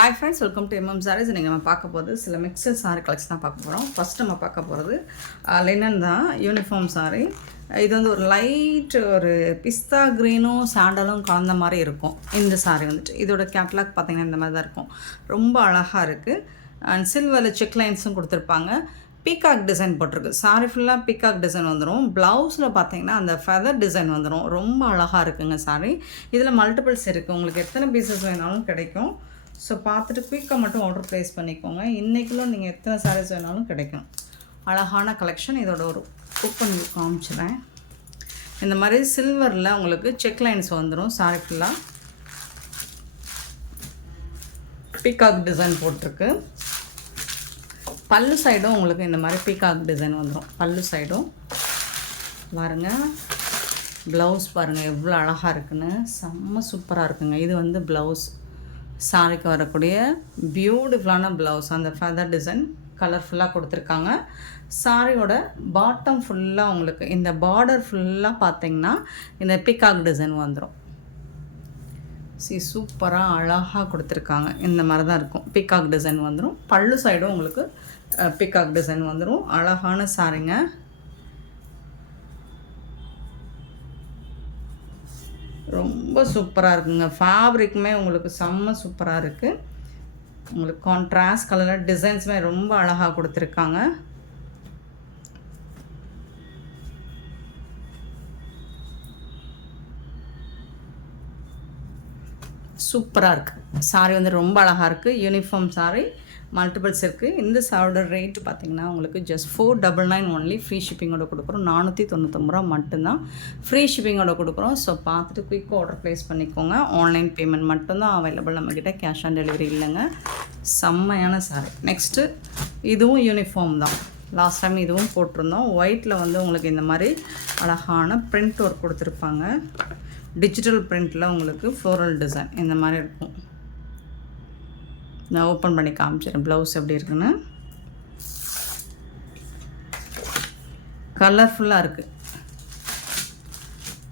Hi friends, welcome to MM saris. நீங்கள் நம்ம பார்க்க போகிறது சில மிக்சட் சாரீ கலெக்ஷன் தான் பார்க்க போகிறோம். ஃபஸ்ட் நம்ம பார்க்க போகிறது லினன் தான், யூனிஃபார்ம் சாரீ. இது வந்து ஒரு லைட் ஒரு பிஸ்தா க்ரீனும் சாண்டலும் கலந்த மாதிரி இருக்கும். இந்த சாரீ வந்துட்டு இதோட கேட்லாக் பார்த்திங்கன்னா இந்த மாதிரி தான் இருக்கும். ரொம்ப அழகாக இருக்குது. அண்ட் சில்வரில் செக் லைன்ஸும் கொடுத்துருப்பாங்க. பீகாக் டிசைன் போட்டிருக்கு. சாரீ ஃபுல்லாக பீகாக் டிசைன் வந்துடும். ப்ளவுஸில் பார்த்தீங்கன்னா அந்த ஃபெதர் டிசைன் வந்துடும். ரொம்ப அழகாக இருக்குங்க சாரீ. இதில் மல்டிபிள்ஸ் இருக்குது. உங்களுக்கு எத்தனை பீசஸ் வேணாலும் கிடைக்கும். ஸோ பார்த்துட்டு குயிக்காக மட்டும் ஆர்டர் ப்ளேஸ் பண்ணிக்கோங்க. இன்றைக்குள்ள நீங்கள் எத்தனை சாரீஸ் வேணாலும் கிடைக்கும். அழகான கலெக்ஷன். இதோட ஒரு ஓப்பன் வியூ காமிச்சிடுறேன். இந்த மாதிரி சில்வரில் உங்களுக்கு செக் லைன்ஸ் வந்துடும். சாரீ ஃபுல்லாக பீகாக் டிசைன் போட்டிருக்கு. பல்லு சைடும் உங்களுக்கு இந்த மாதிரி பீகாக் டிசைன் வந்துடும். பல்லு சைடும் பாருங்கள். ப்ளவுஸ் பாருங்கள் எவ்வளோ அழகாக இருக்குன்னு. செம்ம சூப்பராக இருக்குங்க. இது வந்து ப்ளவுஸ், சாரிக்கு வரக்கூடிய பியூட்டிஃபுல்லான ப்ளவுஸ். அந்த ஃபெதர் டிசைன் கலர்ஃபுல்லாக கொடுத்துருக்காங்க. சாரியோட பாட்டம் ஃபுல்லாக உங்களுக்கு இந்த பார்டர் ஃபுல்லாக பார்த்திங்கன்னா இந்த பீகாக் டிசைன் வந்துடும். சூப்பராக அழகாக கொடுத்துருக்காங்க. இந்த மாதிரி தான் இருக்கும். பீகாக் டிசைன் வந்துடும். பல்லு சைடும் உங்களுக்கு பீகாக் டிசைன் வந்துடும். அழகான சாரிங்க. ரொம்ப சூப்பராக இருக்குங்க. ஃபேப்ரிக்குமே உங்களுக்கு செம்ம சூப்பராக இருக்குது. உங்களுக்கு கான்ட்ராஸ்ட் கலரில் டிசைன்ஸுமே ரொம்ப அழகாக கொடுத்துருக்காங்க. சூப்பராக இருக்குது. சாரீ வந்து ரொம்ப அழகாக இருக்குது. யூனிஃபார்ம் சாரீ, மல்டிபிள்ஸ் இருக்குது. இந்த சாரியோட ரேட்டு பார்த்திங்கன்னா உங்களுக்கு ஜஸ்ட் 499 ஒன்லி. ஃப்ரீ ஷிப்பிங்கோட கொடுக்குறோம். 499 ரூபா மட்டும்தான் ஃப்ரீ ஷிப்பிங்கோட கொடுக்குறோம். ஸோ பார்த்துட்டு குயிக்காக ஆர்டர் ப்ளேஸ் பண்ணிக்கோங்க. ஆன்லைன் பேமெண்ட் மட்டும்தான் அவைலபிள் நம்மக்கிட்ட. கேஷ் ஆன் டெலிவரி இல்லைங்க. செம்மையான சாரீ. நெக்ஸ்ட்டு இதுவும் யூனிஃபார்ம் தான். லாஸ்ட் டைம் இதுவும் போட்டிருந்தோம். ஒயிட்டில் வந்து உங்களுக்கு இந்த மாதிரி அழகான பிரிண்ட் ஒர்க் கொடுத்துருப்பாங்க. டிஜிட்டல் பிரிண்டில் உங்களுக்கு ஃப்ளோரல் டிசைன் இந்த மாதிரி இருக்கும். நான் ஓப்பன் பண்ணி காமிச்சிடுறேன் ப்ளவுஸ் எப்படி இருக்குன்னு. கலர்ஃபுல்லாக இருக்குது.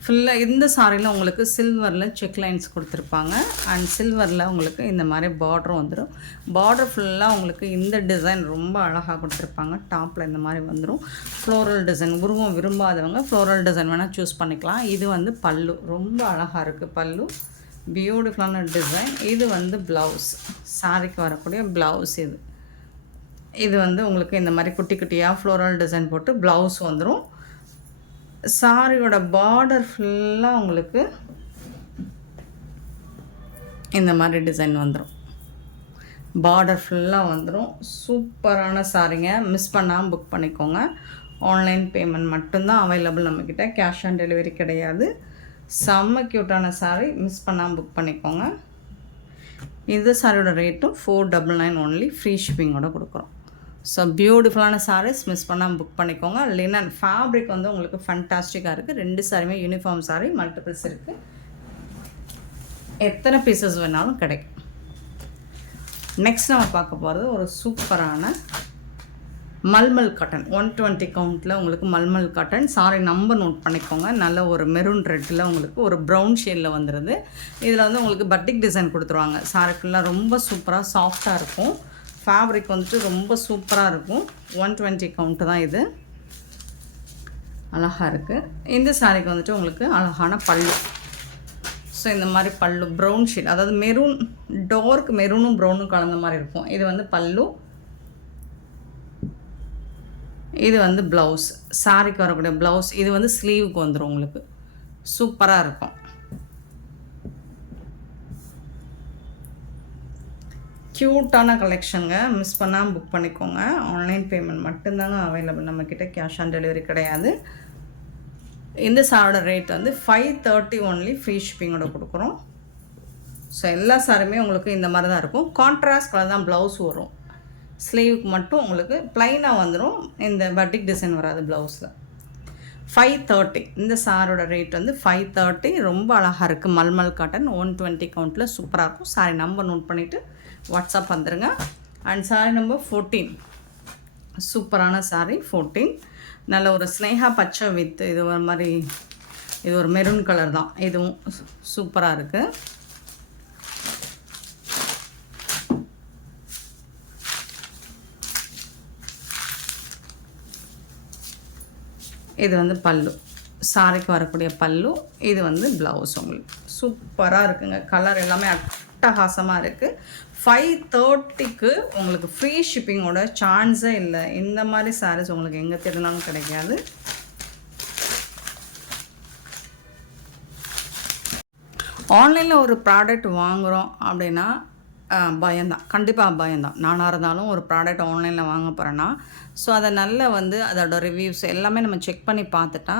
ஃபுல்லாக இந்த சாரியில் உங்களுக்கு சில்வரில் செக் லைன்ஸ் கொடுத்துருப்பாங்க. அண்ட் சில்வரில் உங்களுக்கு இந்த மாதிரி பார்டரும் வந்துடும். பார்டர் ஃபுல்லாக உங்களுக்கு இந்த டிசைன் ரொம்ப அழகாக கொடுத்துருப்பாங்க. டாப்பில் இந்த மாதிரி வந்துடும். ஃப்ளோரல் டிசைன் உருவம் விரும்பாதவங்க ஃப்ளோரல் டிசைன் வேணால் சூஸ் பண்ணிக்கலாம். இது வந்து பல்லு, ரொம்ப அழகாக இருக்குது பல்லு. பியூட்டிஃபுல்லான டிசைன். இது வந்து ப்ளவுஸ், சாரிக்கு வரக்கூடிய ப்ளவுஸ். இது வந்து உங்களுக்கு இந்த மாதிரி குட்டி குட்டியாக ஃப்ளோரல் டிசைன் போட்டு ப்ளவுஸ் வந்துடும். சாரியோட பார்டர் ஃபுல்லாக உங்களுக்கு இந்த மாதிரி டிசைன் வந்துடும். பார்டர் ஃபுல்லாக வந்துடும். சூப்பரான சாரிங்க. மிஸ் பண்ணாமல் புக் பண்ணிக்கோங்க. ஆன்லைன் பேமெண்ட் மட்டும்தான் அவைலபிள் நம்மக்கிட்ட. கேஷ் ஆன் டெலிவரி கிடையாது. செம்ம க்யூட்டான சாரீ. மிஸ் பண்ணாமல் புக் பண்ணிக்கோங்க. இந்த சாரியோட ரேட்டும் 499 ஒன்லி. ஃப்ரீ ஷிப்பிங்கோட கொடுக்குறோம். ஸோ பியூட்டிஃபுல்லான சாரீஸ் மிஸ் பண்ணாமல் புக் பண்ணிக்கோங்க. லினன் ஃபேப்ரிக் வந்து உங்களுக்கு ஃபண்டாஸ்டிக்காக இருக்குது. 2 சாரியுமே யூனிஃபார்ம் சாரீ, மல்டிபிள்ஸ் இருக்குது. எத்தனை பீசஸ் வேணாலும் கிடைக்கும். நெக்ஸ்ட் நம்ம பார்க்க போகிறது ஒரு சூப்பரான மல்மல் காட்டன். 120 கவுண்ட்டில் உங்களுக்கு mulmul cotton. Sari number note பண்ணிக்கோங்க. நல்ல ஒரு மெரூன் ரெட்டில் உங்களுக்கு ஒரு ப்ரௌன் ஷேடில் வந்துடுது. இதில் வந்து உங்களுக்கு பட்டிக் டிசைன் கொடுத்துருவாங்க. சாரி ஃபுல்லாக ரொம்ப சூப்பராக சாஃப்டாக இருக்கும். ஃபேப்ரிக் வந்துட்டு ரொம்ப சூப்பராக இருக்கும். 120 கவுண்ட்டு தான் இது. அழகாக இருக்குது. இந்த சாரிக்கு வந்துட்டு உங்களுக்கு அழகான பல்லு. ஸோ இந்த மாதிரி பல்லு ப்ரௌன் ஷேட், அதாவது மெரூன், டார்க் மெரூனும் ப்ரௌனும் கலந்த மாதிரி இருக்கும். இது வந்து பல்லு. இது வந்து ப்ளவுஸ், சாரிக்கு வரக்கூடிய ப்ளவுஸ். இது வந்து ஸ்லீவுக்கு வந்துடும். உங்களுக்கு சூப்பராக இருக்கும். க்யூட்டான கலெக்ஷனுங்க. மிஸ் பண்ணாமல் புக் பண்ணிக்கோங்க. ஆன்லைன் பேமெண்ட் மட்டும்தாங்க அவைலபிள் நம்மக்கிட்ட. கேஷ் ஆன் டெலிவரி கிடையாது. இந்த சாரோட ரேட் வந்து 530 ஒன்லி. ஃப்ரீ ஷிப்பிங்கோட கொடுக்குறோம். ஸோ எல்லா சாரியுமே உங்களுக்கு இந்த மாதிரி தான் இருக்கும். கான்ட்ராஸ்ட் கலர் தான் ப்ளவுஸ் வரும். ஸ்லீவுக்கு மட்டும் உங்களுக்கு ப்ளைனாக வந்துடும். இந்த பட்டிக் டிசைன் வராது ப்ளவுஸில். 530. இந்த சாரோட ரேட் வந்து 530. ரொம்ப அழகாக இருக்குது. மல்மல் காட்டன் 120 கவுண்ட்டில் சூப்பராக இருக்கும். சாரி நம்பர் நோட் பண்ணிவிட்டு வாட்ஸ்அப் வந்துடுங்க. And sorry number 14. சூப்பரான சாரி 14. நல்ல ஒரு ஸ்னேகா பச்சை வித் இது ஒரு மாதிரி, இது ஒரு மெரூன் கலர் தான். இதுவும் சூப்பராக இருக்குது. இது வந்து பல்லு, சாரிக்கு வரக்கூடிய பல்லு. இது வந்து ப்ளவுஸ். உங்களுக்கு சூப்பராக இருக்குங்க. கலர் எல்லாமே அட்டகாசமாக இருக்குது. 530க்கு உங்களுக்கு ஃப்ரீ ஷிப்பிங்கோட சான்ஸே இல்லை. இந்த மாதிரி சாரீஸ் உங்களுக்கு எங்கே தேடினாலும் கிடைக்காது. ஆன்லைனில் ஒரு ப்ராடக்ட் வாங்குகிறோம் அப்படின்னா பயம்தான், கண்டிப்பாக பயம்தான். நானாக இருந்தாலும் ஒரு ப்ராடக்ட் ஆன்லைனில் வாங்க போகிறேன்னா ஸோ அதை நல்லா வந்து அதோட ரிவ்யூஸ் எல்லாமே நம்ம செக் பண்ணி பார்த்துட்டா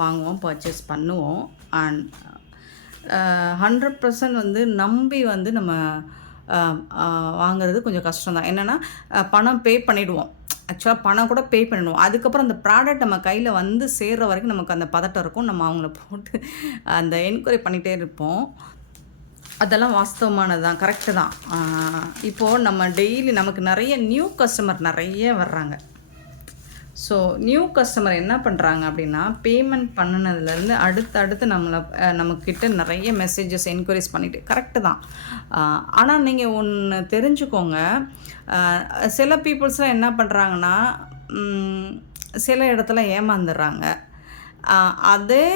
வாங்குவோம், பர்ச்சேஸ் பண்ணுவோம். அண்ட் 100% வந்து நம்பி வந்து நம்ம வாங்குறது கொஞ்சம் கஷ்டம் தான். என்னென்னா பணம் பே பண்ணிவிடுவோம், ஆக்சுவலாக பணம் கூட பே பண்ணிடுவோம். அதுக்கப்புறம் அந்த ப்ராடக்ட் நம்ம கையில் வந்து சேர்கிற வரைக்கும் நமக்கு அந்த பதட்டம் இருக்கும். நம்ம அவங்கள போட்டு அந்த என்கொயரி பண்ணிகிட்டே இருப்போம். அதெல்லாம் வாஸ்தவமானது தான், கரெக்டு தான். இப்போது நம்ம டெய்லி நமக்கு நிறைய நியூ கஸ்டமர் நிறைய வர்றாங்க. ஸோ நியூ கஸ்டமர் என்ன பண்ணுறாங்க அப்படின்னா, பேமெண்ட் பண்ணினதுலேருந்து அடுத்தடுத்து நம்மக்கிட்ட நிறைய மெசேஜஸ் என்கொயரிஸ் பண்ணிவிட்டு, கரெக்டு தான். ஆனால் நீங்கள் ஒன்று தெரிஞ்சுக்கோங்க, சில பீப்புள்ஸ்லாம் என்ன பண்ணுறாங்கன்னா சில இடத்துல ஏமாந்துடுறாங்க. அதே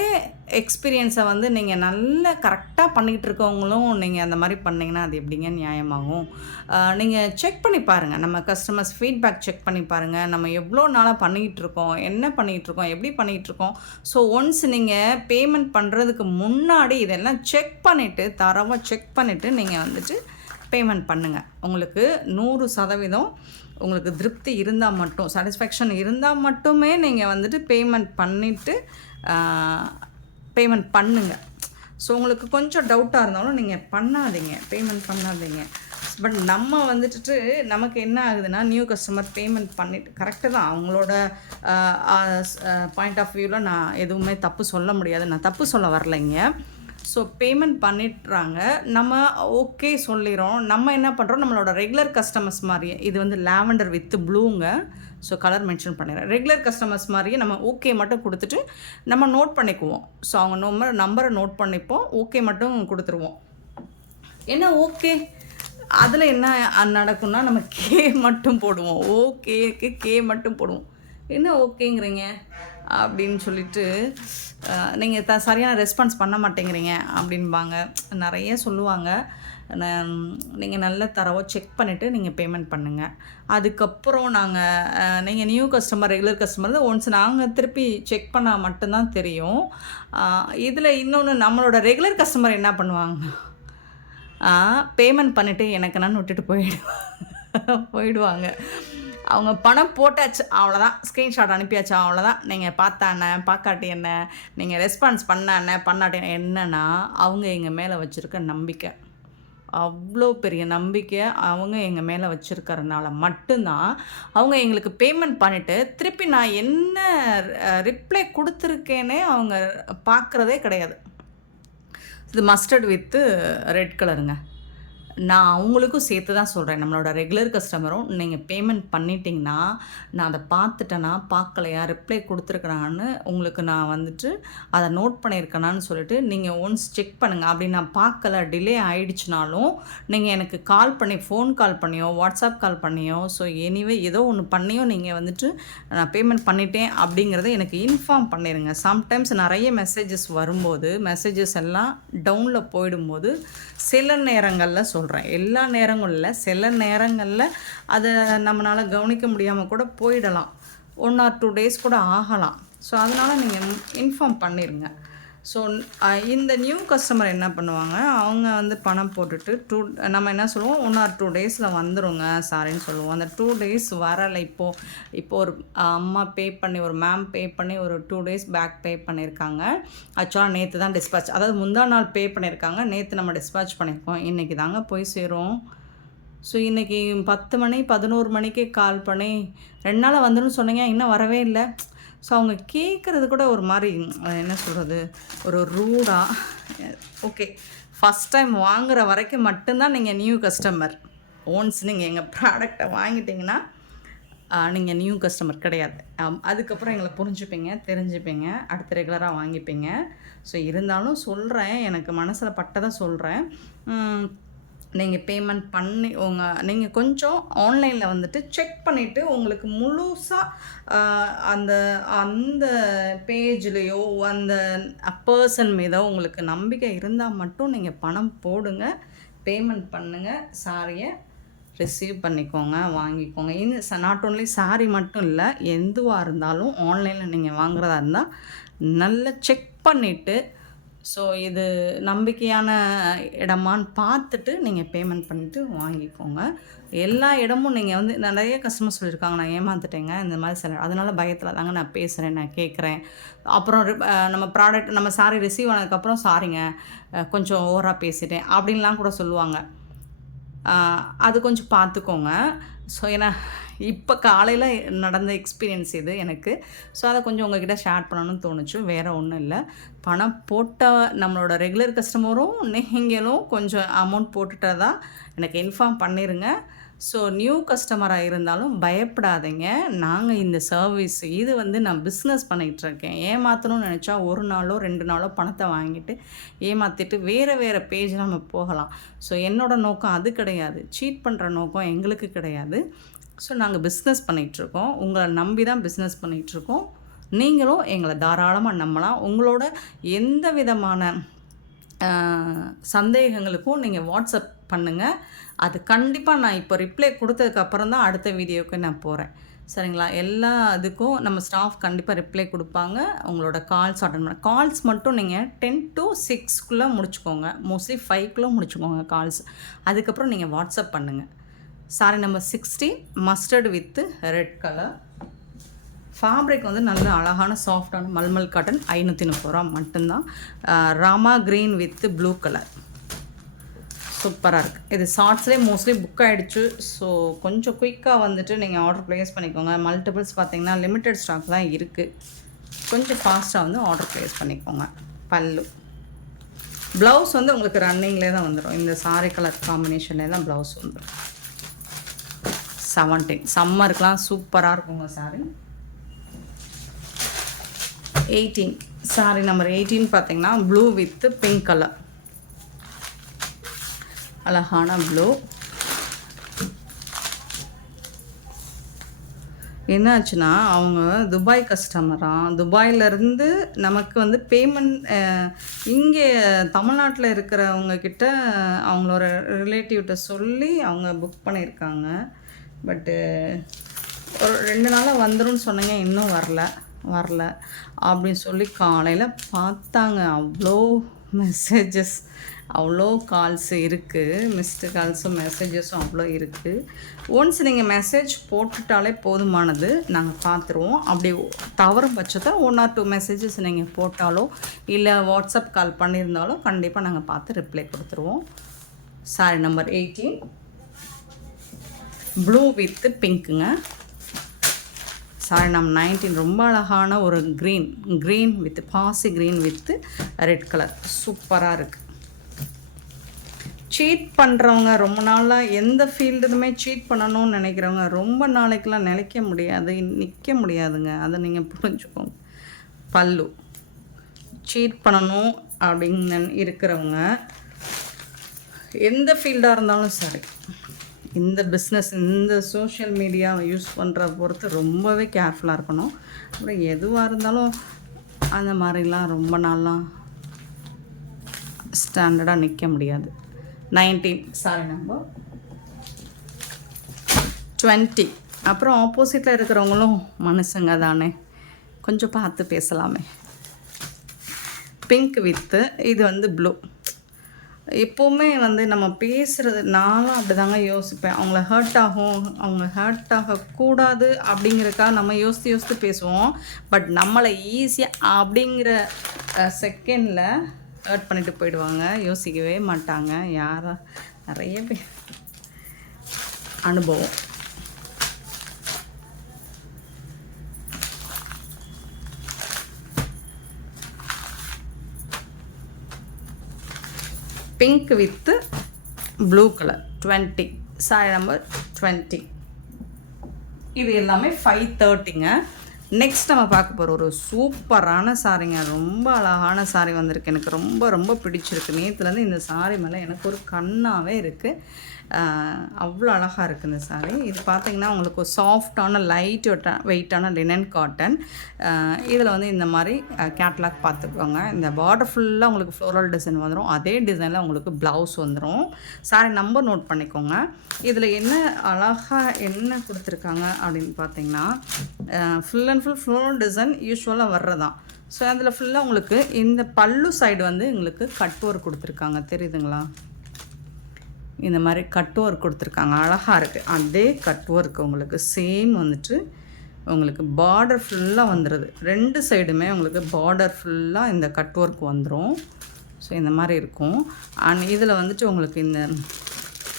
எக்ஸ்பீரியன்ஸை வந்து நீங்கள் நல்ல கரெக்டாக பண்ணிகிட்டு இருக்கவங்களும் நீங்கள் அந்த மாதிரி பண்ணிங்கன்னா அது எப்படிங்க நியாயமாகும்? நீங்கள் செக் பண்ணி பாருங்கள், நம்ம கஸ்டமர்ஸ் ஃபீட்பேக் செக் பண்ணி பாருங்கள். நம்ம எவ்வளோ நாளாக பண்ணிகிட்ருக்கோம், என்ன பண்ணிகிட்ருக்கோம், எப்படி பண்ணிகிட்ருக்கோம். ஸோ ஒன்ஸ் நீங்கள் பேமெண்ட் பண்ணுறதுக்கு முன்னாடி இதெல்லாம் செக் பண்ணிவிட்டு, தரவாக செக் பண்ணிவிட்டு நீங்கள் வந்துட்டு பேமெண்ட் பண்ணுங்கள். உங்களுக்கு 100% உங்களுக்கு திருப்தி இருந்தால் மட்டும், சாட்டிஸ்ஃபேக்ஷன் இருந்தால் மட்டுமே நீங்கள் வந்துட்டு பேமெண்ட் பண்ணிவிட்டு பேமெண்ட் பண்ணுங்கள். ஸோ உங்களுக்கு கொஞ்சம் டவுட்டாக இருந்தாலும் நீங்கள் பண்ணாதீங்க, பேமெண்ட் பண்ணாதீங்க. பட் நம்ம வந்துட்டு நமக்கு என்ன ஆகுதுன்னா, நியூ கஸ்டமர் பேமெண்ட் பண்ணிவிட்டு, கரெக்டு தான், அவங்களோட பாயிண்ட் ஆஃப் வியூவில் நான் எதுவுமே தப்பு சொல்ல முடியாது, நான் தப்பு சொல்ல வரலைங்க. ஸோ பேமெண்ட் பண்ணிட்டுறாங்க, நம்ம ஓகே சொல்லிடுறோம். நம்ம என்ன பண்ணுறோம், நம்மளோட ரெகுலர் கஸ்டமர்ஸ் மாதிரியே, இது வந்து லாவெண்டர் வித் ப்ளூங்க, ஸோ கலர் மென்ஷன் பண்ணிடுறேன். ரெகுலர் கஸ்டமர்ஸ் மாதிரியே நம்ம ஓகே மட்டும் கொடுத்துட்டு நம்ம நோட் பண்ணிக்குவோம். ஸோ அவங்க நம்பரை நோட் பண்ணிப்போம், ஓகே மட்டும் கொடுத்துருவோம். என்ன ஓகே, அதில் என்ன நடக்கும்னா நம்ம கே மட்டும் போடுவோம், ஓகேக்கு கே மட்டும் போடுவோம். என்ன ஓகேங்கிறீங்க அப்படின்னு சொல்லிட்டு நீங்கள் சரியான ரெஸ்பான்ஸ் பண்ண மாட்டேங்கிறீங்க அப்படின்பாங்க, நிறைய சொல்லுவாங்க. நீங்கள் நல்ல தரவாக செக் பண்ணிவிட்டு நீங்கள் பேமெண்ட் பண்ணுங்கள். அதுக்கப்புறம் நீங்கள் நியூ கஸ்டமர், ரெகுலர் கஸ்டமர் தான் ஒன்ஸ் நாங்கள் திருப்பி செக் பண்ணால் மட்டும்தான் தெரியும். இதில் இன்னொன்று, நம்மளோட ரெகுலர் கஸ்டமர் என்ன பண்ணுவாங்க, பேமெண்ட் பண்ணிவிட்டு எனக்கு நான் விட்டுட்டு போயிடுவாங்க. அவங்க பணம் போட்டாச்சு, அவ்வளோதான், ஸ்க்ரீன்ஷாட் அனுப்பியாச்சு, அவ்வளோதான். நீங்கள் பார்த்தானே பார்க்காட்டி என்ன, நீங்கள் ரெஸ்பான்ஸ் பண்ணாட்டி என்னன்னா, அவங்க எங்கள் மேலே வச்சுருக்க நம்பிக்கை, அவ்வளோ பெரிய நம்பிக்கை அவங்க எங்கள் மேலே வச்சுருக்கறனால மட்டும்தான் அவங்க எங்களுக்கு பேமெண்ட் பண்ணிவிட்டு திருப்பி நான் என்ன ரிப்ளை கொடுத்துருக்கேனே அவங்க பார்க்குறதே கிடையாது. இது மஸ்டர்ட் வித்து ரெட் கலருங்க. நான் அவங்களுக்கும் சேர்த்து தான் சொல்கிறேன், நம்மளோட ரெகுலர் கஸ்டமரும் நீங்கள் பேமெண்ட் பண்ணிட்டீங்கன்னா, நான் அதை பார்த்துட்டேன்னா பார்க்கலையா, ரிப்ளை கொடுத்துருக்கேனான்னு உங்களுக்கு நான் வந்துட்டு அதை நோட் பண்ணியிருக்கேனான்னு சொல்லிட்டு நீங்கள் ஒன்ஸ் செக் பண்ணுங்கள். அப்படி நான் பார்க்கல, டிலே ஆகிடுச்சுனாலும் நீங்கள் எனக்கு கால் பண்ணி, ஃபோன் கால் பண்ணியோ வாட்ஸ்அப் கால் பண்ணியோ, ஸோ எனிவே ஏதோ ஒன்று பண்ணியோ நீங்கள் வந்துட்டு நான் பேமெண்ட் பண்ணிட்டேன் அப்படிங்கிறத எனக்கு இன்ஃபார்ம் பண்ணிடுங்க. சம்டைம்ஸ் நிறைய மெசேஜஸ் வரும்போது, மெசேஜஸ் எல்லாம் டவுனில் போயிடும்போது சில நேரங்களில் சொல்கிறேன், எல்லா நேரங்களும் இல்லை, சில நேரங்களில் அதை நம்மளால் கவனிக்க முடியாமல் கூட போயிடலாம், 1 or 2 days கூட ஆகலாம். ஸோ அதனால் நீங்கள் இன்ஃபார்ம் பண்ணிடுங்க. ஸோ இந்த நியூ கஸ்டமர் என்ன பண்ணுவாங்க, அவங்க வந்து பணம் போட்டுட்டு நம்ம என்ன சொல்லுவோம், 1 or 2 daysல வந்துடுங்க சாரின்னு சொல்லுவோம். அந்த 2 days வரலை. இப்போது ஒரு அம்மா பே பண்ணி, ஒரு மேம் பே பண்ணி ஒரு 2 days பேக் பே பண்ணியிருக்காங்க. ஆக்சுவலாக நேற்று தான் டிஸ்பேச், அதாவது முந்தா நாள் பே பண்ணியிருக்காங்க, நேற்று நம்ம டிஸ்பேச் பண்ணியிருக்கோம், இன்றைக்கி தாங்க போய் சேரும். ஸோ இன்றைக்கி 10 மணி 11 மணிக்கே கால் பண்ணி 2 நாளாக வந்துடும் சொன்னீங்க, இன்னும் வரவே இல்லை. ஸோ அவங்க கேட்குறது கூட ஒரு மாதிரி என்ன சொல்கிறது, ஒரு ரூடாக. ஓகே, ஃபஸ்ட் டைம் வாங்குகிற வரைக்கும் மட்டும்தான் நீங்கள் நியூ கஸ்டமர். ஒன்ஸ் நீங்கள் எங்கள் ப்ராடக்டை வாங்கிட்டிங்கன்னா நீங்கள் நியூ கஸ்டமர் கிடையாது. அதுக்கப்புறம் எங்களை புரிஞ்சுப்பீங்க, தெரிஞ்சுப்பீங்க, அடுத்து ரெகுலராக வாங்கிப்பீங்க. ஸோ இருந்தாலும் சொல்கிறேன், எனக்கு மனசில் பட்டதை சொல்கிறேன். நீங்கள் பேமெண்ட் பண்ணி நீங்கள் கொஞ்சம் ஆன்லைனில் வந்துட்டு செக் பண்ணிவிட்டு உங்களுக்கு முழுசாக அந்த அந்த பேஜ்லேயோ அந்த பர்சன் மீதோ உங்களுக்கு நம்பிக்கை இருந்தால் மட்டும் நீங்கள் பணம் போடுங்க, பேமெண்ட் பண்ணுங்கள், சாரியை ரிசீவ் பண்ணிக்கோங்க, வாங்கிக்கோங்க. இந்த நாட் ஓன்லி சாரி மட்டும் இல்லை, எதுவாக இருந்தாலும் ஆன்லைனில் நீங்கள் வாங்குறதா இருந்தால் நல்லா செக் பண்ணிவிட்டு ஸோ இது நம்பிக்கையான இடமான்னு பார்த்துட்டு நீங்கள் பேமெண்ட் பண்ணிவிட்டு வாங்கிக்கோங்க. எல்லா இடமும் நீங்கள் வந்து நிறைய கஸ்டமர் சொல்லியிருக்காங்க, நான் ஏமாந்துட்டேங்க இந்த மாதிரி சில, அதனால் பயத்தில் தாங்க நான் பேசுகிறேன், நான் கேட்குறேன். அப்புறம் நம்ம ப்ராடக்ட் நம்ம சாரி ரிசீவ் ஆனதுக்கப்புறம் சாரிங்க கொஞ்சம் ஓவராக பேசிட்டேன் அப்படின்லாம் கூட சொல்லுவாங்க. அது கொஞ்சம் பார்த்துக்கோங்க. ஸோ ஏன்னா இப்போ காலையில் நடந்த எக்ஸ்பீரியன்ஸ் இது எனக்கு. ஸோ அதை கொஞ்சம் உங்கள்கிட்ட ஷேர் பண்ணணும்னு தோணுச்சு, வேறு ஒன்றும் இல்லை. பணம் போட்ட நம்மளோட ரெகுலர் கஸ்டமரும் நீங்களும் கொஞ்சம் அமௌண்ட் போட்டுட்டதா எனக்கு இன்ஃபார்ம் பண்ணிடுங்க. ஸோ நியூ கஸ்டமராக இருந்தாலும் பயப்படாதீங்க. நாங்கள் இந்த சர்வீஸ் இது வந்து நான் பிஸ்னஸ் பண்ணிகிட்ருக்கேன். ஏமாற்றணும்னு நினச்சா ஒரு நாளோ 2 நாளோ பணத்தை வாங்கிட்டு ஏமாற்றிட்டு வேறு பேஜில் நம்ம போகலாம். ஸோ என்னோடய நோக்கம் அது கிடையாது, சீட் பண்ணுற நோக்கம் எங்களுக்கு கிடையாது. ஸோ நாங்கள் பிஸ்னஸ் பண்ணிகிட்ருக்கோம், உங்களை நம்பி தான் பிஸ்னஸ் பண்ணிகிட்ருக்கோம். நீங்களும் எங்களை தாராளமாக நம்பலாம். உங்களோட எந்த விதமான சந்தேகங்களுக்கும் நீங்கள் வாட்ஸ்அப் பண்ணுங்கள். அது கண்டிப்பாக நான் இப்போ ரிப்ளை கொடுத்ததுக்கப்புறம் தான் அடுத்த வீடியோவுக்கு நான் போகிறேன், சரிங்களா? எல்லா இதுக்கும் நம்ம ஸ்டாஃப் கண்டிப்பாக ரிப்ளை கொடுப்பாங்க. உங்களோட கால்ஸ் அட்டன் பண்ண கால்ஸ் மட்டும் நீங்கள் 10 to 6 முடிச்சுக்கோங்க, மோஸ்ட்லி 5 முடிச்சுக்கோங்க கால்ஸ். அதுக்கப்புறம் நீங்கள் வாட்ஸ்அப் பண்ணுங்கள். Sorry number 16 mustard with red colour. Fabric வந்து நல்ல அழகான சாஃப்டான மல்மல் காட்டன், 530 ரூபா மட்டும்தான். Rama green with blue colour, சூப்பராக இருக்குது. இது ஷார்ட்ஸ்லேயே மோஸ்ட்லி புக் ஆகிடுச்சு. ஸோ கொஞ்சம் குயிக்காக வந்துட்டு நீங்கள் ஆர்டர் ப்ளேஸ் பண்ணிக்கோங்க. மல்டிபிள்ஸ் பார்த்திங்கன்னா லிமிட்டட் ஸ்டாக் தான் இருக்குது, கொஞ்சம் ஃபாஸ்ட்டாக வந்து ஆர்டர் ப்ளேஸ் பண்ணிக்கோங்க. பல்லு ப்ளவுஸ் வந்து உங்களுக்கு ரன்னிங்லேயே தான் வந்துடும். இந்த சாரி கலர் காம்பினேஷன்லேயே தான் ப்ளவுஸ் வந்துடும். 17 சம்மருக்கெலாம் சூப்பராக இருக்குங்க சாரி. 18 சாரி நம்பர் 18 பார்த்திங்கன்னா ப்ளூ வித் பிங்க் கலர், அழகான ப்ளூ. என்னாச்சுன்னா அவங்க துபாய் கஸ்டமராக, துபாயிலேருந்து நமக்கு வந்து பேமெண்ட் இங்கே தமிழ்நாட்டில் இருக்கிறவங்கக்கிட்ட அவங்களோட ரிலேட்டிவ்கிட்ட சொல்லி அவங்க புக் பண்ணியிருக்காங்க. பட்டு ஒரு 2 நாளாக வந்துடும் சொன்னீங்க, இன்னும் வரல அப்படின்னு சொல்லி காலையில் பார்த்தாங்க. அவ்வளோ மெசேஜஸ், அவ்வளோ கால்ஸ் இருக்குது, மிஸ்டு கால்ஸும் மெசேஜஸும் அவ்வளோ இருக்குது. ஒன்ஸ் நீங்கள் மெசேஜ் போட்டுட்டாலே போதுமானது, நாங்கள் பார்த்துருவோம். அப்படி தவறும் பட்சத்தை 1 or 2 மெசேஜஸ் நீங்கள் போட்டாலோ இல்லை வாட்ஸ்அப் கால் பண்ணியிருந்தாலும் கண்டிப்பாக நாங்கள் பார்த்து ரிப்ளை கொடுத்துருவோம். சாரி நம்பர் 18 ப்ளூ வித் பிங்க்குங்க. சாரி நம்பர் 19 ரொம்ப அழகான ஒரு க்ரீன் வித் பாசி க்ரீன் வித் ரெட் கலர், சூப்பராக இருக்குது. சீட் பண்ணுறவங்க ரொம்ப நாளாக எந்த ஃபீல்டுமே சீட் பண்ணணும்னு நினைக்கிறவங்க ரொம்ப நாளைக்கெலாம் நிற்க முடியாதுங்க, அதை நீங்கள் புரிஞ்சுக்கோங்க. பல்லு சீட் பண்ணணும் அப்படின்னு இருக்கிறவங்க எந்த ஃபீல்டாக இருந்தாலும் சரி, இந்த பிஸ்னஸ் இந்த சோஷியல் மீடியாவை யூஸ் பண்ணுற பொறுத்து ரொம்பவே கேர்ஃபுல்லாக இருக்கணும். அப்புறம் எதுவாக இருந்தாலும் அந்த மாதிரிலாம் ரொம்ப நாளாக ஸ்டாண்டர்டாக நிற்க முடியாது. 19 சாரி நம்பர் 20. அப்புறம் ஆப்போசிட்டில் இருக்கிறவங்களும் மனுஷங்க தானே, கொஞ்சம் பார்த்து பேசலாமே. பிங்க் வித்து இது வந்து ப்ளூ. எப்போவுமே வந்து நம்ம பேசுகிறது, நானும் அப்படி தாங்க யோசிப்பேன். அவங்க ஹர்ட் ஆகக்கூடாது அப்படிங்கிறக்காக நம்ம யோசித்து பேசுவோம். பட் நம்மளை ஈஸியாக அப்படிங்கிற செகண்டில் ஹர்ட் பண்ணிட்டு போயிடுவாங்க, யோசிக்கவே மாட்டாங்க. நிறைய பேர் அனுபவம். Pink with blue colour 20 sorry number 20. இது எல்லாமே 530ங்க. நெக்ஸ்ட் நம்ம பார்க்க போகிற ஒரு சூப்பரான சாரீங்க. ரொம்ப அழகான சாரீ வந்திருக்கு. எனக்கு ரொம்ப ரொம்ப பிடிச்சிருக்கு. நேற்றுலேருந்து இந்த சாரீ மேலே எனக்கு ஒரு கண்ணாகவே இருக்குது. அவ்வளோ அழகாக இருக்குது இந்த சாரீ. இது பார்த்திங்கன்னா உங்களுக்கு ஒரு சாஃப்டான லைட் வெயிட்டான லினன் காட்டன். இதில் வந்து இந்த மாதிரி கேட்லாக் பார்த்துக்கோங்க. இந்த பார்டர் ஃபுல்லாக உங்களுக்கு ஃப்ளோரல் டிசைன் வந்துடும். அதே டிசைனில் உங்களுக்கு ப்ளவுஸ் வந்துடும். சாரீ நம்பர் நோட் பண்ணிக்கோங்க. இதில் என்ன அழகாக என்ன கொடுத்துருக்காங்க அப்படின்னு பார்த்தீங்கன்னா, full and full floral design யூஸ்வலாக வர்றதான். ஸோ அதில் ஃபுல்லாக உங்களுக்கு இந்த பல்லு சைடு வந்து உங்களுக்கு கட் ஒர்க் கொடுத்துருக்காங்க. தெரியுதுங்களா? இந்த மாதிரி கட் ஒர்க் கொடுத்துருக்காங்க. அழகாக இருக்குது. அதே கட் ஒர்க் உங்களுக்கு சேம் வந்துட்டு உங்களுக்கு பார்டர் ஃபுல்லாக வந்துடுது. 2 சைடுமே உங்களுக்கு பார்டர் ஃபுல்லாக இந்த கட் ஒர்க் வந்துடும். ஸோ இந்த மாதிரி இருக்கும். அண்ட் இதில் வந்துட்டு உங்களுக்கு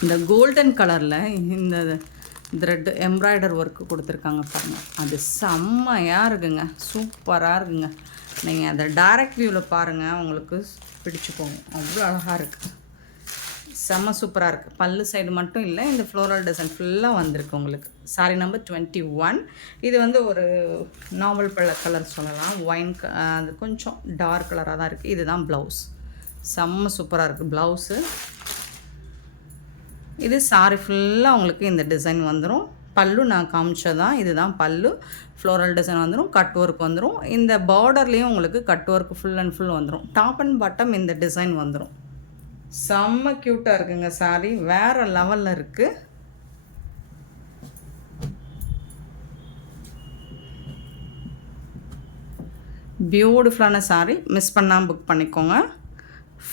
இந்த கோல்டன் கலரில் இந்த த்ரெட் எம்ப்ராய்டர் ஒர்க்கு கொடுத்துருக்காங்க பாருங்கள். அது செம்மையாக இருக்குங்க. சூப்பராக இருக்குங்க. நீங்கள் அதை டைரக்ட் வியூவில் பாருங்கள், உங்களுக்கு பிடிச்சி போகும். அவ்வளோ அழகாக இருக்குது. செம்ம சூப்பராக இருக்குது. பல்லு சைடு மட்டும் இல்லை, இந்த ஃப்ளோரல் டிசைன் ஃபுல்லாக வந்திருக்கு உங்களுக்கு. சாரீ நம்பர் 21. இது வந்து ஒரு நாவல் பழ கலர் சொல்லலாம். ஒயின் அது கொஞ்சம் டார்க் கலராக தான் இருக்குது. இதுதான் ப்ளவுஸ். செம்ம சூப்பராக இருக்குது ப்ளவுஸு. இது சாரீ ஃபுல்லாக உங்களுக்கு இந்த டிசைன் வந்துடும். பல்லு நான் காமிச்சதான். இதுதான் பல்லு. ஃப்ளோரல் டிசைன் வந்துடும். கட் ஒர்க் வந்துடும். இந்த பார்டர்லேயும் உங்களுக்கு cut work full and full வந்துடும். டாப் அண்ட் பாட்டம் இந்த டிசைன் வந்துடும். செம்ம க்யூட்டாக இருக்குங்க சாரீ. வேறு லெவலில் இருக்குது. பியூட்டிஃபுல்லான சாரீ. மிஸ் பண்ணாமல் புக் பண்ணிக்கோங்க.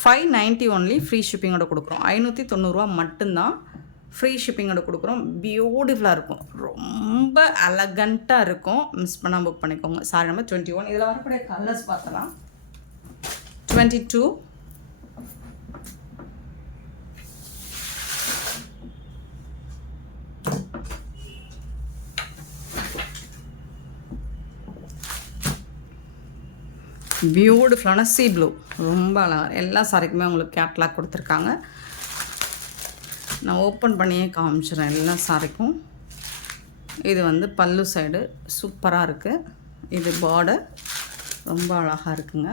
590 ஒன்லி. ஃப்ரீ ஷிப்பிங்கோட கொடுக்குறோம். 590 மட்டும்தான் ஃப்ரீ ஷிப்பிங்கோட கொடுக்குறோம். பியூட்டிஃபுல்லாக இருக்கும். ரொம்ப எலகண்ட்டாக இருக்கும். மிஸ் பண்ணாமல் புக் பண்ணிக்கோங்க. சாரீ நம்பர் 21. இதில் வரக்கூடிய கலர்ஸ் பார்த்தலாம். 22, 'பியூட்டிஃபுல்லான சீ ப்ளூ. ரொம்ப அழகாக. எல்லா சாரிக்குமே உங்களுக்கு கேட்லாக் கொடுத்துருக்காங்க. நான் ஓப்பன் பண்ணியே காமிச்சிடுறேன் எல்லா சாரிக்கும். இது வந்து பல்லு சைடு சூப்பராக இருக்குது. இது பார்டர் ரொம்ப அழகாக இருக்குங்க.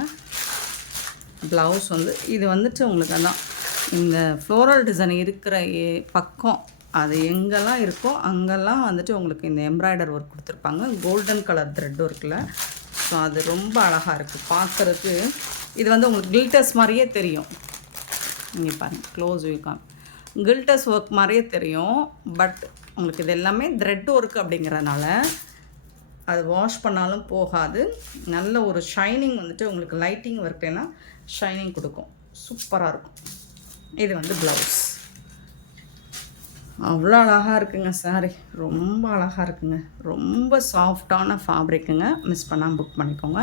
ப்ளவுஸ் வந்து இது வந்துட்டு உங்களுக்கு அதான் இந்த ஃப்ளோரல் டிசைன் இருக்கிற பக்கம் அது எங்கெல்லாம் இருக்கோ அங்கெல்லாம் வந்துட்டு உங்களுக்கு இந்த எம்ப்ராய்டர் ஒர்க் கொடுத்துருப்பாங்க. கோல்டன் கலர் த்ரெட் ஒர்க்கில். ஸோ அது ரொம்ப அழகாக இருக்குது பார்க்குறதுக்கு. இது வந்து உங்களுக்கு கில்டர்ஸ் மாதிரியே தெரியும். நீங்கள் பாருங்கள், க்ளோஸ் வியூ கில்டர்ஸ் ஒர்க் மாதிரியே தெரியும். பட் உங்களுக்கு இது எல்லாமே த்ரெட் ஒர்க் அப்படிங்கிறனால அது வாஷ் பண்ணாலும் போகாது. நல்ல ஒரு ஷைனிங் வந்துட்டு உங்களுக்கு லைட்டிங் ஒர்க்லாம் ஷைனிங் கொடுக்கும். சூப்பராக இருக்கும். இது வந்து ப்ளவுஸ். அவ்வளோ அழகாக இருக்குங்க சாரி. ரொம்ப அழகாக இருக்குங்க. ரொம்ப சாஃப்டான ஃபேப்ரிக்குங்க. மிஸ் பண்ணாமல் புக் பண்ணிக்கோங்க.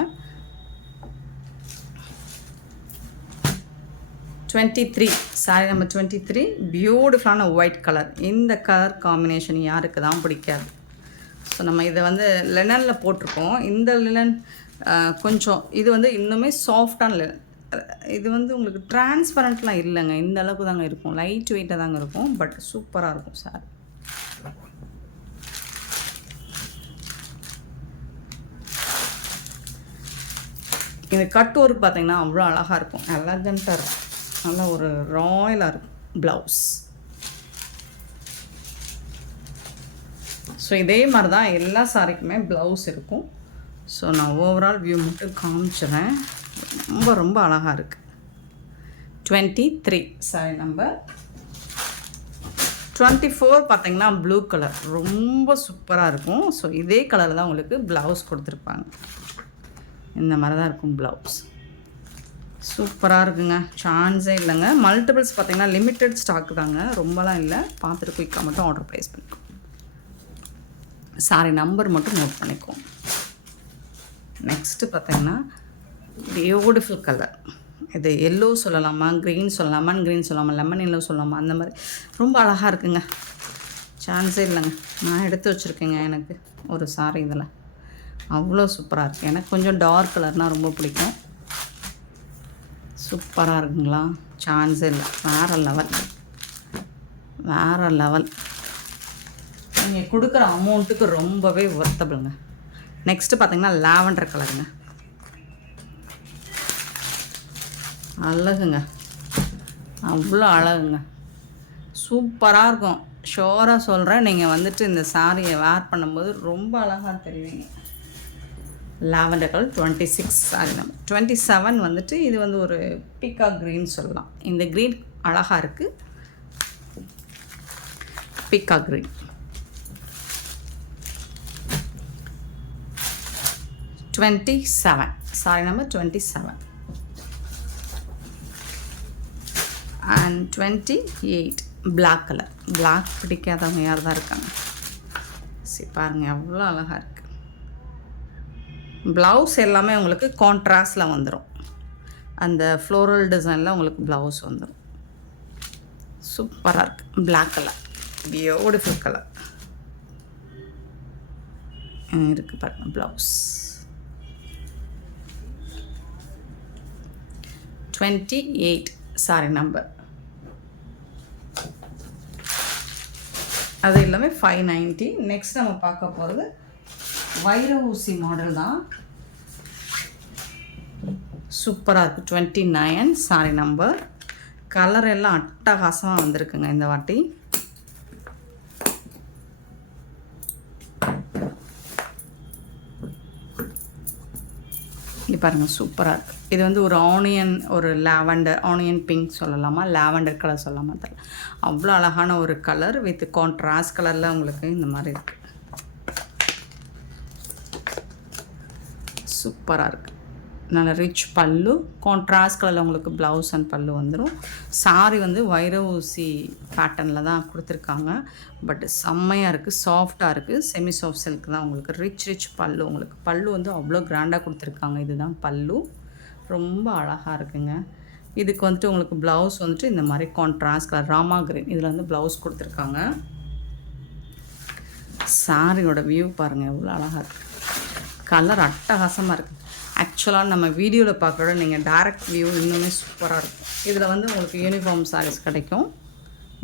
23 சாரி நம்பர் 23. பியூட்டிஃபுல்லான ஒயிட் கலர். இந்த கலர் காம்பினேஷன் யாருக்கு தான் பிடிக்காது. ஸோ நம்ம இதை வந்து லினனில் போட்டிருக்கோம். இந்த லினன் கொஞ்சம் இது வந்து இன்னுமே சாஃப்டான லினன். இது வந்து உங்களுக்கு டிரான்ஸ்பரண்ட்லாம் இல்லைங்க. இந்த அளவுக்கு தாங்க இருக்கும். லைட் வெயிட்டாக தாங்க இருக்கும். பட் சூப்பராக இருக்கும் சார். இந்த கட் ஒர்க் பார்த்தீங்கன்னா அவ்வளோ அழகாக இருக்கும். எலகண்ட்டாக இருக்கும். நல்லா ஒரு ராயலாக இருக்கும் ப்ளவுஸ். ஸோ இதே மாதிரி தான் எல்லா சாரிக்குமே ப்ளவுஸ் இருக்கும். ஸோ நான் ஓவரால் வியூ மட்டும் காமிச்சிடுறேன். ரொம்ப ரொம்ப அழகாக இருக்குது. 23 சாரி நம்பர் 24 பார்த்தீங்கன்னா ப்ளூ கலர். ரொம்ப சூப்பராக இருக்கும். ஸோ இதே கலரில் தான் உங்களுக்கு ப்ளவுஸ் கொடுத்துருப்பாங்க. இந்த மாதிரி தான் இருக்கும் ப்ளவுஸ். சூப்பராக இருக்குங்க. சான்ஸே இல்லைங்க. மல்டிபிள்ஸ் பார்த்தீங்கன்னா லிமிட்டட் ஸ்டாக் தாங்க. ரொம்பலாம் இல்லை. பார்த்துட்டு குயிக்காக மட்டும் ஆர்டர் ப்ளேஸ் பண்ணிக்கோ. சாரி நம்பர் மட்டும் நோட் பண்ணிக்கோங்க. நெக்ஸ்ட்டு பார்த்தீங்கன்னா பியூட்டிஃபுல் கலர். இது எல்லோ சொல்லலாமா, க்ரீன் சொல்லலாமா, க்ரீன் சொல்லாமா, லெமன் எல்லோ சொல்லலாமா, அந்த மாதிரி ரொம்ப அழகாக இருக்குங்க. சான்ஸே இல்லைங்க. நான் எடுத்து வச்சுருக்கேங்க எனக்கு ஒரு சாரி. இதில் அவ்வளோ சூப்பராக இருக்குது. எனக்கு கொஞ்சம் டார்க் கலர்னால் ரொம்ப பிடிக்கும். சூப்பராக இருக்குங்களா? சான்ஸே இல்லை. வேறு லெவல். வேறு லெவல். நீங்கள் கொடுக்குற அமௌண்ட்டுக்கு ரொம்பவே ஒர்த்தபிளுங்க. நெக்ஸ்ட்டு பார்த்திங்கன்னா லாவெண்டர் கலருங்க. அழகுங்க, அவ்வளோ அழகுங்க, சூப்பராக இருக்கும். ஷோராக சொல்கிறேன், நீங்கள் வந்துட்டு இந்த சாரியை வேர் பண்ணும்போது ரொம்ப அழகாக தெரிவிங்க. Lavender colour 26 sorry number. 27 வந்துட்டு இது வந்து ஒரு பீகாக் க்ரீன் சொல்லலாம். இந்த க்ரீன் அழகாக இருக்குது, peacock green. 27 sari number 27 and 28 black colour. Black பிடிக்காதவங்க யார் தான் இருக்காங்க? சரி பாருங்கள், எவ்வளோ அழகாக இருக்குது. ப்ளவுஸ் எல்லாமே உங்களுக்கு கான்ட்ராஸ்டில் வந்துடும். அந்த ஃப்ளோரல் டிசைனில் உங்களுக்கு ப்ளவுஸ் வந்துடும். சூப்பராக இருக்குது. பிளாக் கலர், பியூட்டிஃபுல் கலர் இருக்குது பாருங்கள். Blouse 28 sorry number. அது எல்லாமே 590. நெக்ஸ்ட் நம்ம பார்க்க போகிறது வைர ஊசி மாடல் தான். சூப்பராக இருக்குது. 29 சாரி நம்பர். கலர் எல்லாம் அட்டகாசமாக வந்திருக்குங்க இந்த வாட்டி. இது பாருங்கள், சூப்பராக இருக்குது. இது வந்து ஒரு ஆனியன், ஒரு லாவெண்டர், ஆனியன் பிங்க் சொல்லலாமா, லாவெண்டர் கலர் சொல்லலாமா தெரியல. அவ்வளோ அழகான ஒரு கலர் வித் கான்ட்ராஸ்ட் கலரில் உங்களுக்கு இந்த மாதிரி இருக்குது. சூப்பராக இருக்குது. நல்ல ரிச் பல்லு, கான்ட்ராஸ்ட் கலரில் உங்களுக்கு ப்ளவுஸ் அண்ட் பல்லு வந்துடும். சாரி வந்து வைர ஊசி பேட்டர்னில் தான் கொடுத்துருக்காங்க. பட் செம்மையாக இருக்குது, சாஃப்டாக இருக்குது. செமி சாஃப்ட் சில்க் தான் உங்களுக்கு. ரிச் பல்லு. உங்களுக்கு பல்லு வந்து அவ்வளோ கிராண்டாக கொடுத்துருக்காங்க. இதுதான் பல்லு, ரொம்ப அழகாக இருக்குங்க. இதுக்கு வந்துட்டு உங்களுக்கு ப்ளவுஸ் வந்துட்டு இந்த மாதிரி கான்ட்ராஸ்ட் கலர் ராமா கிரீன் இதில் வந்து ப்ளவுஸ் கொடுத்துருக்காங்க. சாரியோட வியூ பாருங்கள், எவ்வளோ அழகாக இருக்குது. கலர் அட்டகாசமாக இருக்குது. ஆக்சுவலாக நம்ம வீடியோவில் பார்க்குறோட நீங்கள் டைரக்ட் வியூ இன்னுமே சூப்பராக இருக்கும். இதில் வந்து உங்களுக்கு யூனிஃபார்ம் சாரீஸ் கிடைக்கும்.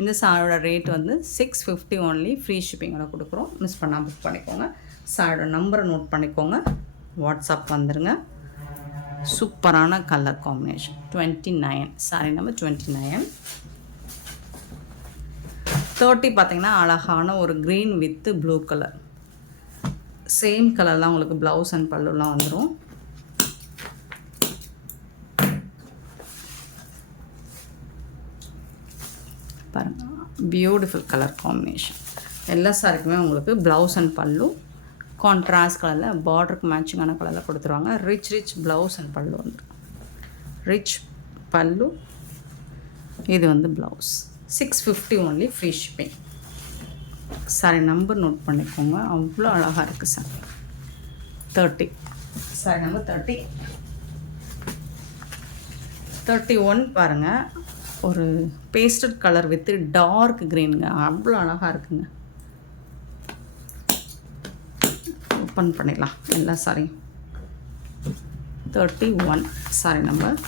இந்த சாரியோட ரேட் வந்து 650 ஒன்லி. ஃப்ரீ ஷிப்பிங்கோட கொடுக்குறோம். மிஸ் பண்ணால் புக் பண்ணிக்கோங்க. சாரியோட நம்பரை நோட் பண்ணிக்கோங்க, வாட்ஸ்அப் வந்துடுங்க. சூப்பரான கலர் காம்பினேஷன். 29 sorry number 29. 30 பார்த்திங்கன்னா அழகான ஒரு green with blue colour. Same கலர்லாம் உங்களுக்கு ப்ளவுஸ் அண்ட் பல்லுலாம் வந்துடும். பாருங்கள், பியூட்டிஃபுல் கலர் காம்பினேஷன். எல்லா சாரிக்குமே உங்களுக்கு ப்ளவுஸ் அண்ட் பல்லு கான்ட்ராஸ்ட் கலரில் பார்டருக்கு மேட்சிங்கான கலரில் கொடுத்துருவாங்க. ரிச் ப்ளவுஸ் அண்ட் பல்லு வந்துடும். ரிச் பல்லு, இது வந்து blouse. 650 only. Free shipping. Sari number note பண்ணிக்கோங்க, அவ்வளோ அழகாக இருக்குது சார். 30 sorry number 30. 31 பாருங்கள், ஒரு பேஸ்டட் கலர் வித் டார்க் க்ரீனுங்க, அவ்வளோ அழகாக இருக்குங்க. ஓப்பன் பண்ணிடலாம் எல்லா சாரியும். 31 சாரி நம்பர்.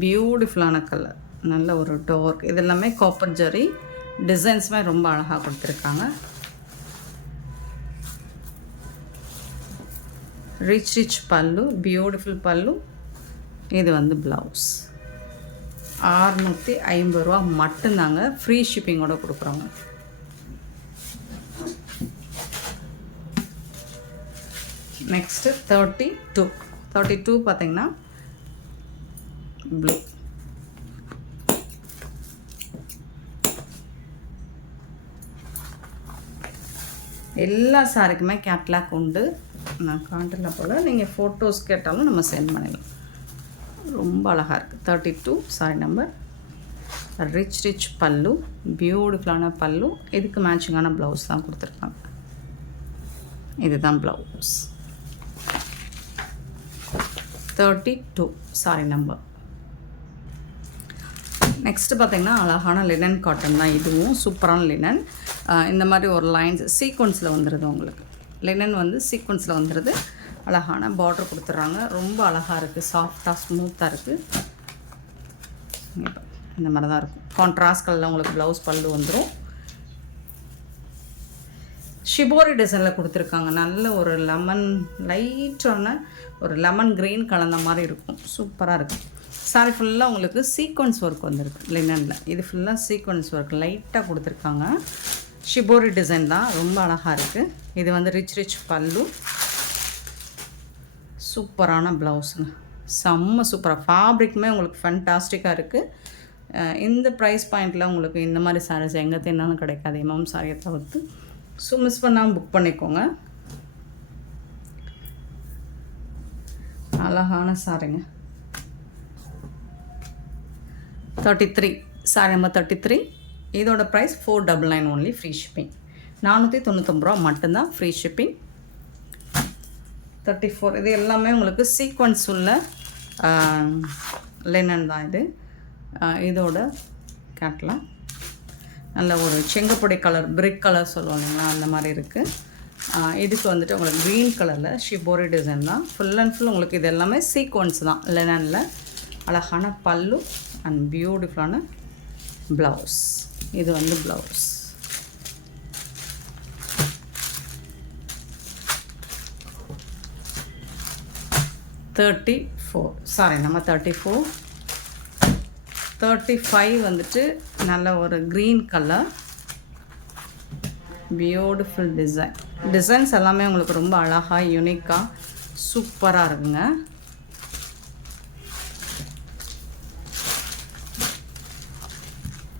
பியூட்டிஃபுல்லான கலர், நல்ல ஒரு டார்க். இது எல்லாமே காப்பர் ஜரி டிசைன்ஸுமே ரொம்ப அழகாக கொடுத்துருக்காங்க. ரிச் பல்லு, பியூட்டிஃபுல் பல்லு. இது வந்து ப்ளவுஸ். 650 ரூபா மட்டும்தாங்க. ஃப்ரீ ஷிப்பிங்கோட கொடுக்குறோங்க. நெக்ஸ்ட்டு 32 பார்த்திங்கன்னா ப்ளூ. எல்லா சாரிக்குமே கேட்லாக் உண்டு. நான் காண்டல போல், நீங்கள் ஃபோட்டோஸ் கேட்டாலும் நம்ம சென்ட் பண்ணிடலாம். ரொம்ப அழகாக இருக்குது. 32 சாரி நம்பர். ரிச் பல்லு, பியூட்டிஃபுல்லான பல்லு. இதுக்கு மேட்சிங்கான ப்ளவுஸ் தான் கொடுத்துருக்காங்க. இதுதான் ப்ளவுஸ். 32 sorry number. நெக்ஸ்ட்டு பார்த்திங்கன்னா அழகான லினன் காட்டன் தான். இதுவும் சூப்பரான லினன். இந்த மாதிரி ஒரு லைன்ஸ் சீக்வன்ஸில் வந்துடுது உங்களுக்கு. லினன் வந்து சீக்வன்ஸில் வந்துடுது. அழகான பார்டர் கொடுத்துட்றாங்க. ரொம்ப அழகாக இருக்குது, சாஃப்டாக ஸ்மூத்தாக இருக்குது. இந்த மாதிரி தான் இருக்கும். கான்ட்ராஸ்ட் கலரில் உங்களுக்கு ப்ளவுஸ் பல்லு வந்துடும். ஷிபோரி டிசைனில் கொடுத்துருக்காங்க. நல்ல ஒரு லெமன் லைட்டான ஒரு லெமன் க்ரீன் கலந்த மாதிரி இருக்கும். சூப்பராக இருக்கும். சாரி ஃபுல்லாக உங்களுக்கு சீக்வன்ஸ் ஒர்க் வந்திருக்கு லினனில். இது ஃபுல்லாக சீக்வன்ஸ் ஒர்க் லைட்டாக கொடுத்துருக்காங்க. ஷிபோரி டிசைன் தான், ரொம்ப அழகாக இருக்குது. இது வந்து ரிச் பல்லு, சூப்பரான ப்ளவுஸுங்க, செம்ம சூப்பராக. ஃபேப்ரிக்குமே உங்களுக்கு ஃபேன்டாஸ்டிக்காக இருக்குது. இந்த ப்ரைஸ் பாயிண்டில் உங்களுக்கு இந்த மாதிரி சாரீஸ் எங்கே தேனாலும் கிடைக்காது, எம்எம் சாரியை தவிர்த்து. ஸோ மிஸ் பண்ணாமல் புக் பண்ணிக்கோங்க. அழகான சாரிங்க. 33 சாரி நம்பர் 33. இதோட ப்ரைஸ் 499 ஒன்லி, ஃப்ரீ ஷிப்பிங். 499 ரூபா மட்டும்தான், ஃப்ரீ ஷிப்பிங். 34 இது எல்லாமே உங்களுக்கு சீக்வன்ஸ் உள்ள லினன் தான் இது. இதோட கேட்லாக் நல்ல ஒரு செங்கப்பொடி கலர், பிரிக் கலர் சொல்லுவோம் இல்லைங்களா, அந்த மாதிரி இருக்குது. இதுக்கு வந்துட்டு உங்களுக்கு க்ரீன் கலரில் ஷிபோரி டிசைன் தான். ஃபுல் அண்ட் ஃபுல் உங்களுக்கு இது எல்லாமே சீக்வன்ஸ் தான் லினனில். அழகான பல்லு அண்ட் பியூட்டிஃபுல்லான ப்ளவுஸ். இது வந்து ப்ளவுஸ். சாரி நம்ம 34. 35 வந்துட்டு நல்ல ஒரு க்ரீன் கலர், பியூட்டிஃபுல் டிசைன்ஸ் எல்லாமே உங்களுக்கு ரொம்ப அழகாக யூனிக்காக சூப்பராக இருக்குங்க.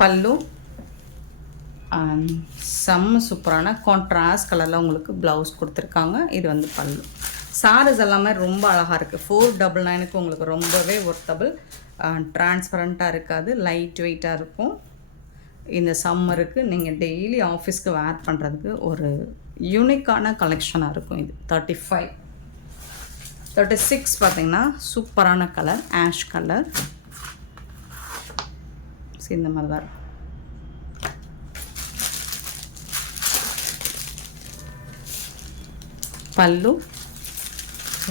பல்லு செம்ம சூப்பரான கான்ட்ராஸ்ட் கலரில் உங்களுக்கு ப்ளவுஸ் கொடுத்துருக்காங்க. இது வந்து பல்லு. சாரீஸ் எல்லாமே ரொம்ப அழகாக இருக்குது. 499க்கு உங்களுக்கு ரொம்பவே ஒர்த்தபிள். டிரான்ஸ்பரண்ட்டாக இருக்காது, லைட் வெயிட்டாக இருக்கும். இந்த சம்மருக்கு நீங்கள் டெய்லி ஆஃபீஸ்க்கு வேர் பண்ணுறதுக்கு ஒரு யூனிக்கான கலெக்ஷனாக இருக்கும் இது. 35. 36 பார்த்திங்கன்னா சூப்பரான கலர், ஆஷ் கலர். இந்த மாதிரி தான் இருக்கும். பல்லு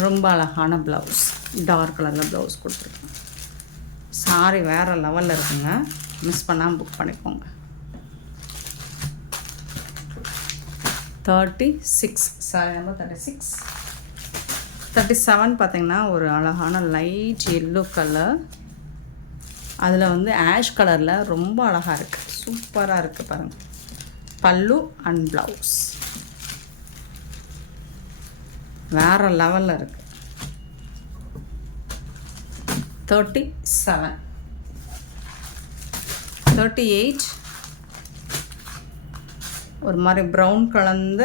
ரொம்ப அழகான ப்ளவுஸ், டார்க் கலரில் ப்ளவுஸ் கொடுத்துருக்கோம். சாரி வேறு லெவலில் இருக்குங்க, மிஸ் பண்ணாமல் புக் பண்ணிக்கோங்க. 36 சாரி நம்பர் 36. 37 பார்த்திங்கன்னா ஒரு அழகான லைட் எல்லோ கலர், அதில் வந்து ஆஷ் கலரில் ரொம்ப அழகாக இருக்குது, சூப்பராக இருக்குது பாருங்கள். பல்லு அண்ட் ப்ளவுஸ் வேறு லெவலில் இருக்குது. 37. 38 ஒரு மாதிரி ப்ரௌன் கலந்த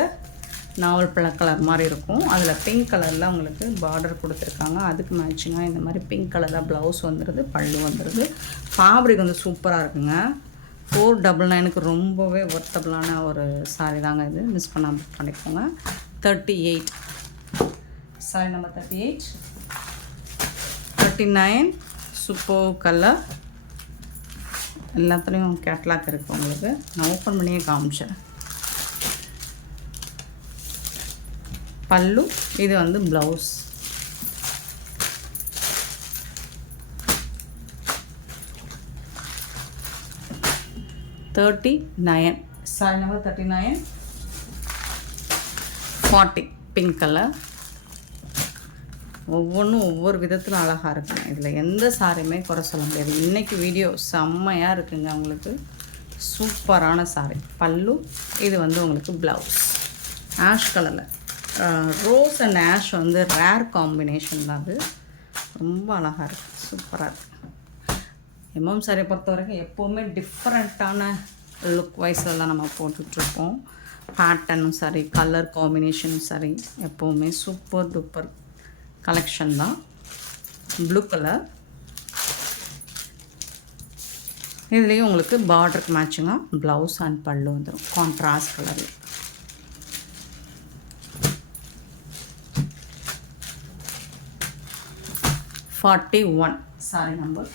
நாவல் பழ கலர் மாதிரி இருக்கும். அதில் பிங்க் கலரில் உங்களுக்கு பார்டர் கொடுத்துருக்காங்க. அதுக்கு மேட்சிங்காக இந்த மாதிரி பிங்க் கலரில் ப்ளவுஸ் வந்துடுது, பல்லு வந்துடுது. ஃபேப்ரிக் வந்து சூப்பராக இருக்குங்க. 499க்கு ரொம்பவே ஒர்த்தபிளான ஒரு சாரி தாங்க இது, மிஸ் பண்ணாமல் புக் பண்ணிக்கோங்க. 38 சாரி நம்பர் 38. 39 super colour. எல்லாத்துலேயும் கேட்லாக் இருக்குது உங்களுக்கு, நான் ஓப்பன் பண்ணியே காமிச்சேன். பல்லு இது வந்து blouse. Sorry number 39. 40 pink colour. ஒவ்வொன்றும் ஒவ்வொரு விதத்தில் அழகாக இருக்குங்க. இதில் எந்த சாரியுமே குறை சொல்ல முடியாது. இன்றைக்கி வீடியோ செம்மையாக இருக்குங்க உங்களுக்கு. சூப்பரான சாரி. பல்லு இது வந்து உங்களுக்கு ப்ளவுஸ் ஆஷ் கலரில். ரோஸ் அண்ட் ஆஷ் வந்து ரேர் காம்பினேஷன் தான் அது, ரொம்ப அழகாக இருக்குது, சூப்பராக இருக்குது. எம்எம் சாரியை பொறுத்த வரைக்கும் எப்போவுமே டிஃப்ரெண்ட்டான லுக் வைஸில் தான் நம்ம போட்டுட்ருப்போம். பேட்டர்னும் சரி, கலர் காம்பினேஷனும் சரி, எப்போவுமே சூப்பர் டூப்பர் கலெக்ஷன் தான். Blue colour. இதுலேயும் உங்களுக்கு பார்டருக்கு மேட்சிங்காக ப்ளவுஸ் அண்ட் பல்லு வந்துடும் கான்ட்ராஸ்ட் கலரில். சாரி நம்பர்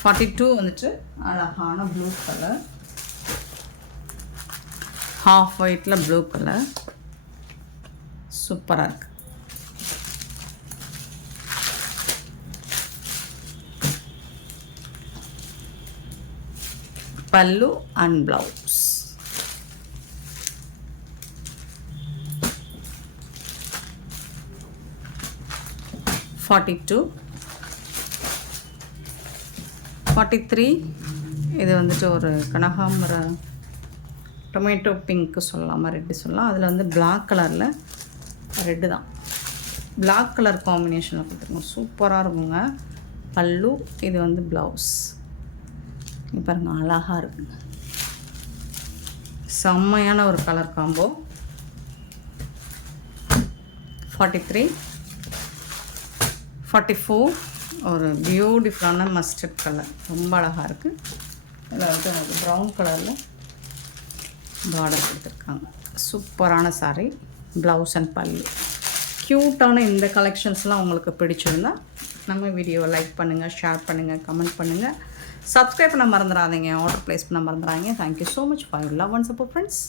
42 வந்துட்டு அழகான ப்ளூ கலர், ஹாஃப் ஒயிட்டில் ப்ளூ கலர், சூப்பராக இருக்குது. பல்லு அண்ட் ப்ளவுஸ். $42, $43. இது வந்துட்டு ஒரு கனகாம்பர டொமேட்டோ பிங்க்கு சொல்லலாம், ரெட்டு சொல்லலாம். அதில் வந்து பிளாக் கலரில் ரெட்டு தான், பிளாக் கலர் காம்பினேஷனில் கொடுத்துருக்கோம். சூப்பராக இருக்குங்க. பல்லு, இது வந்து ப்ளவுஸ். பாருங்கள், அழகாக இருக்குங்க. செம்மையான ஒரு கலர் காம்போ. 43, 44 ஒரு பியூட்டிஃபுல்லான மஸ்டர்ட் கலர், ரொம்ப அழகாக இருக்குது. இதில் வந்து எனக்கு ப்ரௌன் கலரில் பார்டர் கொடுத்துருக்காங்க. சூப்பரான சாரீ, ப்ளவுஸ் அண்ட் பல்லு. க்யூட்டான இந்த கலெக்ஷன்ஸ்லாம் உங்களுக்கு பிடிச்சிருந்தா நம்ம வீடியோவை லைக் பண்ணுங்கள், ஷேர் பண்ணுங்கள், கமெண்ட் பண்ணுங்கள். சப்ஸ்கிரைப் பண்ண மறந்துடாதீங்க, ஆர்டர் ப்ளேஸ் பண்ண மறந்துடாதீங்க. Thank you so much for your love and support friends.